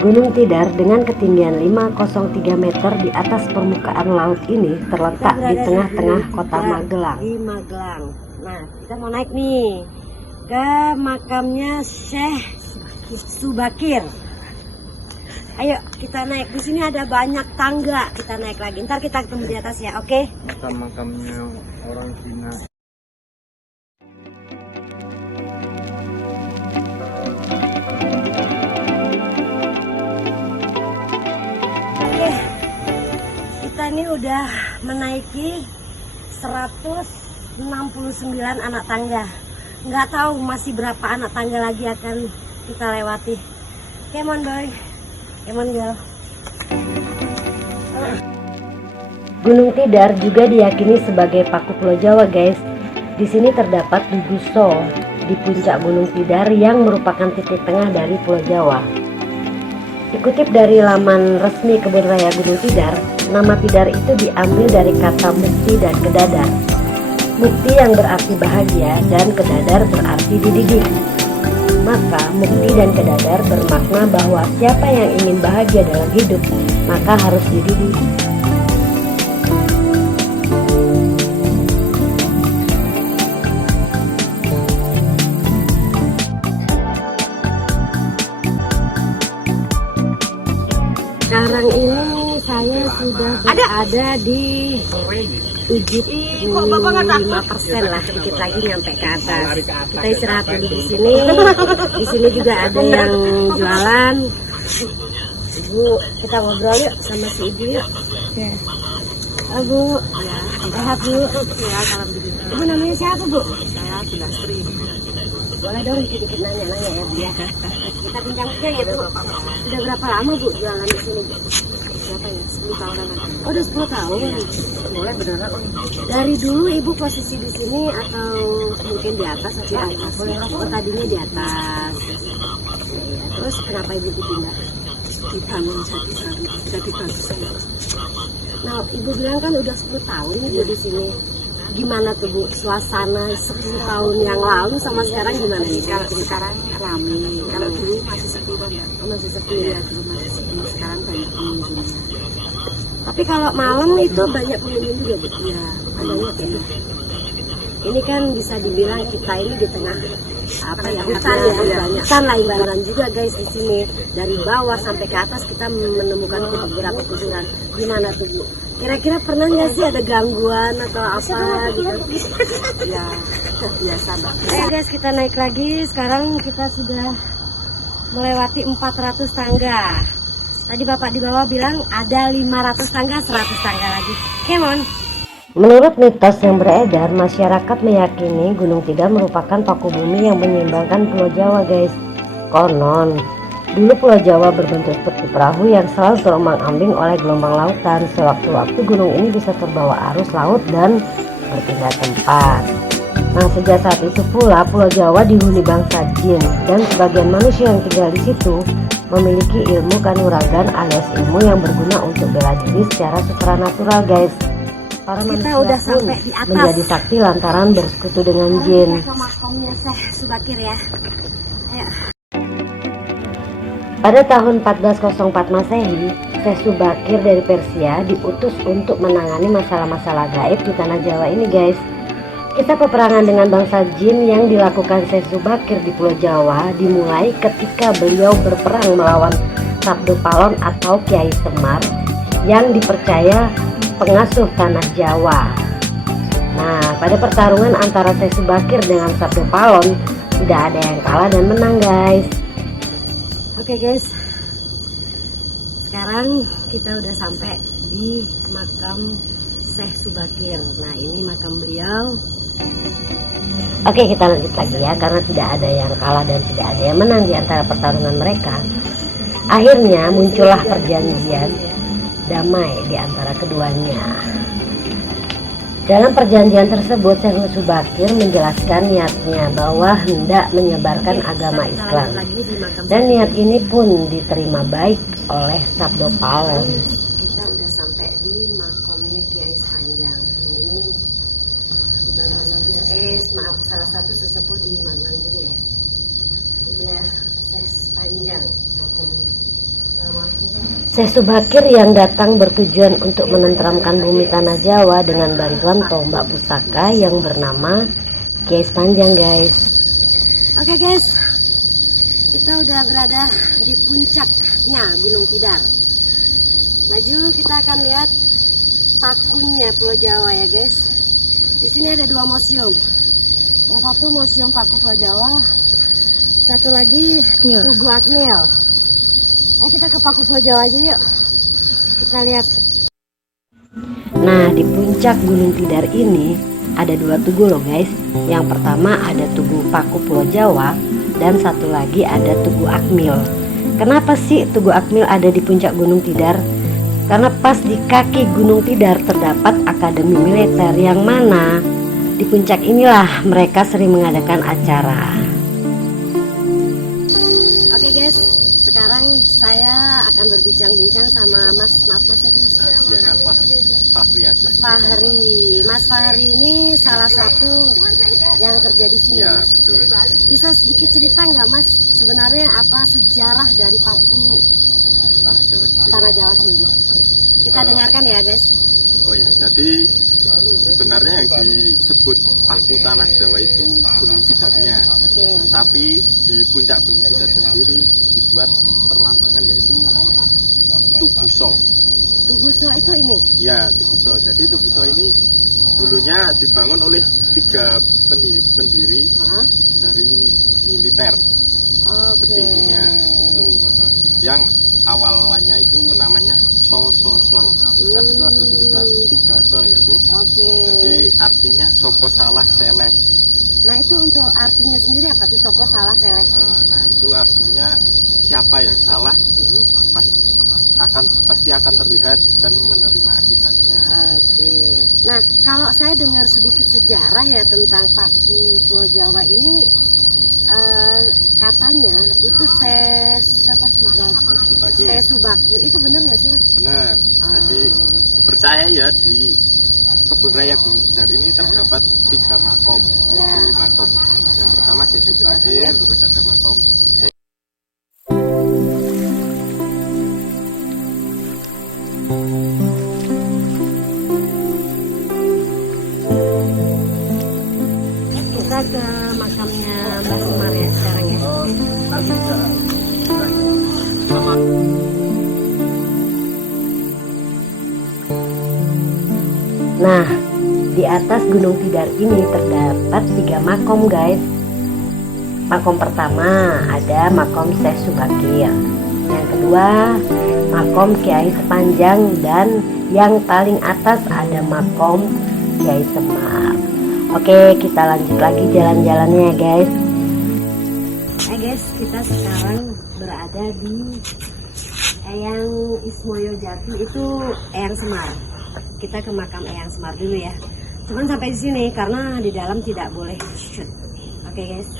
Gunung Tidar dengan ketinggian 503 meter di atas permukaan laut ini terletak di tengah-tengah kota Magelang. Di Magelang. Nah, kita mau naik nih ke makamnya Syekh Subakir. Ayo kita naik. Di sini ada banyak tangga. Kita naik lagi. Ntar kita ketemu di atas ya, oke? Makam-makamnya orang Cina. Oke, kita ini udah menaiki 169 anak tangga. Nggak tahu masih berapa anak tangga lagi akan kita lewati. Come on boy, come on girl. Gunung Tidar juga diyakini sebagai paku Pulau Jawa, guys. Di sini terdapat Duguso di puncak Gunung Tidar yang merupakan titik tengah dari Pulau Jawa. Dikutip dari laman resmi Kebun Raya Gunung Tidar, nama Tidar itu diambil dari kata mukti dan kedadar. Mukti yang berarti bahagia dan kedadar berarti dididik. Maka mukti dan kedadar bermakna bahwa siapa yang ingin bahagia dalam hidup, maka harus dididik. Sekarang ini saya sudah berada di Ujit 5% lah, sedikit lagi nyampe ke atas. Kita istirahat dulu di sini. Di sini juga ada yang jualan. Ibu, kita ngobrol yuk sama si ibu yuk. Ya. Bu, ya, sehat Bu. Ya, alhamdulillah. Ibu namanya siapa Bu? Saya Bilastri. Boleh dong sedikit nanya-nanya ya Bu ya. Kita bincang-bincang ya Bu. Sudah berapa lama Bu jualan di sini Bu? Berapa ya? 10 tahunan. Oh, udah 10 tahun. Ya. Boleh beneran. Dari dulu Ibu posisi di sini atau mungkin di atas atau di atas? Oh, tadinya di atas. Ya, terus kenapa Ibu dipindah? Dibangun Jatisari, sudah dibantu saya. Nah, Ibu bilang kan udah 10 tahun Ibu di sini. Gimana tuh Bu, suasana 10 tahun yang lalu sama sekarang gimana nih? Kalau sekarang ramai, kalau dulu masih sepi kan ya? Masih sepi ya? Dulu masih sepi, sekarang banyak pengunjungnya. Tapi kalau malam itu banyak pengunjung juga Bu? Ya, Banyak ya? Ini kan bisa dibilang kita ini di tengah apa ya, hutan ya, banyak hutan lah ibaran juga guys di sini. Dari bawah sampai ke atas kita menemukan beberapa kuburan. Gimana tuh Bu? Kira-kira pernah nggak sih ada gangguan atau apa gitu? ya biasa Mbak. Guys, kita naik lagi. Sekarang kita sudah melewati 400 tangga. Tadi Bapak di bawah bilang ada 500 tangga, 100 tangga lagi. Come on. Menurut mitos yang beredar, masyarakat meyakini Gunung Tidar merupakan paku bumi yang menyeimbangkan Pulau Jawa, guys. Konon, dulu Pulau Jawa berbentuk seperti perahu yang selalu terombang-ambing oleh gelombang lautan. Sewaktu-waktu gunung ini bisa terbawa arus laut dan berpindah tempat. Nah, sejak saat itu pula Pulau Jawa dihuni bangsa jin, dan sebagian manusia yang tinggal di situ memiliki ilmu kanuragan alias ilmu yang berguna untuk bela diri secara supranatural, guys. Para kita udah sampai di atas, menjadi sakti lantaran bersekutu dengan jin. Kita ke makamnya Syekh Subakir ya. Ayo. Pada tahun 1404 Masehi, Syekh Subakir dari Persia diutus untuk menangani masalah-masalah gaib di tanah Jawa ini, guys. Kisah peperangan dengan bangsa jin yang dilakukan Syekh Subakir di Pulau Jawa dimulai ketika beliau berperang melawan Sabdo Palon atau Kiai Semar yang dipercaya pengasuh tanah Jawa. Nah, pada pertarungan antara Syekh Subakir dengan Sabdo Palon tidak ada yang kalah dan menang, guys. Oke guys, sekarang kita udah sampai di makam Syekh Subakir. Nah, ini makam beliau. Oke, kita lanjut lagi ya, karena tidak ada yang kalah dan tidak ada yang menang di antara pertarungan mereka. Akhirnya muncullah perjanjian damai di antara keduanya. Dalam perjanjian tersebut, Syekh Subakir menjelaskan niatnya bahwa hendak menyebarkan agama Islam, dan niat ini pun diterima baik oleh Sabdo Palon. Kita udah sampai di makamnya Kiai Sepanjang. Maaf, salah satu sesepuh di Magelang juga ya. Ini ya, Syekh Panjang. Syekh Subakir yang datang bertujuan untuk menenteramkan bumi tanah Jawa dengan bantuan tombak pusaka yang bernama Kiai Sepanjang, guys. Oke guys, kita udah berada di puncaknya Gunung Tidar. Maju kita akan lihat pakunya Pulau Jawa ya guys. Di sini ada 2 museum. Yang satu museum paku Pulau Jawa, satu lagi Tugu Akmil. Kita ke paku Pulau Jawa aja yuk. Kita lihat. Nah, di puncak Gunung Tidar ini ada 2 tugu loh guys. Yang pertama ada Tugu Paku Pulau Jawa dan satu lagi ada Tugu Akmil. Kenapa sih Tugu Akmil ada di puncak Gunung Tidar? Karena pas di kaki Gunung Tidar terdapat akademi militer yang mana di puncak inilah mereka sering mengadakan acara. Oke guys, sekarang saya akan berbincang-bincang sama Mas, maaf Mas siapa Mas? Jangan Fahri aja. Fahri. Mas Fahri ini salah satu yang kerja di sini. Iya, Mas. betul. Bisa sedikit cerita nggak Mas sebenarnya apa sejarah dari paku Tanah Jawa sendiri. Tanah Jawa sendiri? Kita dengarkan ya guys. Oh ya, jadi sebenarnya yang disebut paku Tanah Jawa itu Gunung Tidarnya. Oke. Tapi di puncak Gunung Tidar sendiri dibuat perlambangan yaitu Tuguso. Tuguso itu ini. Ya, Tuguso. Jadi Tuguso ini dulunya dibangun oleh 3 pendiri Hah? dari militer Oke. petingginya. Yang awalnya itu namanya So. Kan itu ada tulisan 3 So ya Bu. Oke. Jadi artinya sopo salah seleh. Nah itu untuk artinya sendiri apa tuh Sopo salah seleh? Nah itu artinya siapa yang salah pasti akan terlihat dan menerima akibatnya. Oke. Nah kalau saya dengar sedikit sejarah ya tentang paku Pulau Jawa ini, katanya itu Syekh Subakir itu benar nggak sih Mas? Benar. Jadi dipercaya ya di kebun raya Gunung Tidar ini terdapat 3 makom. Ya. Jadi makom yang pertama Syekh Subakir, terus ada makom. Kita ke makamnya Mbah Semar ya sekarang ya. Nah, di atas Gunung Tidar ini terdapat 3 makom guys. Makom pertama ada makom Syekh Subakir. Yang kedua makom Kiai Sepanjang dan yang paling atas ada makom Kiai Semar. Oke, kita lanjut lagi jalan-jalannya ya guys. Guys, kita sekarang berada di Eyang Ismoyo Jati, itu Eyang Semar. Kita ke makam Eyang Semar dulu ya. Cuman sampai di sini karena di dalam tidak boleh shoot. Oke guys.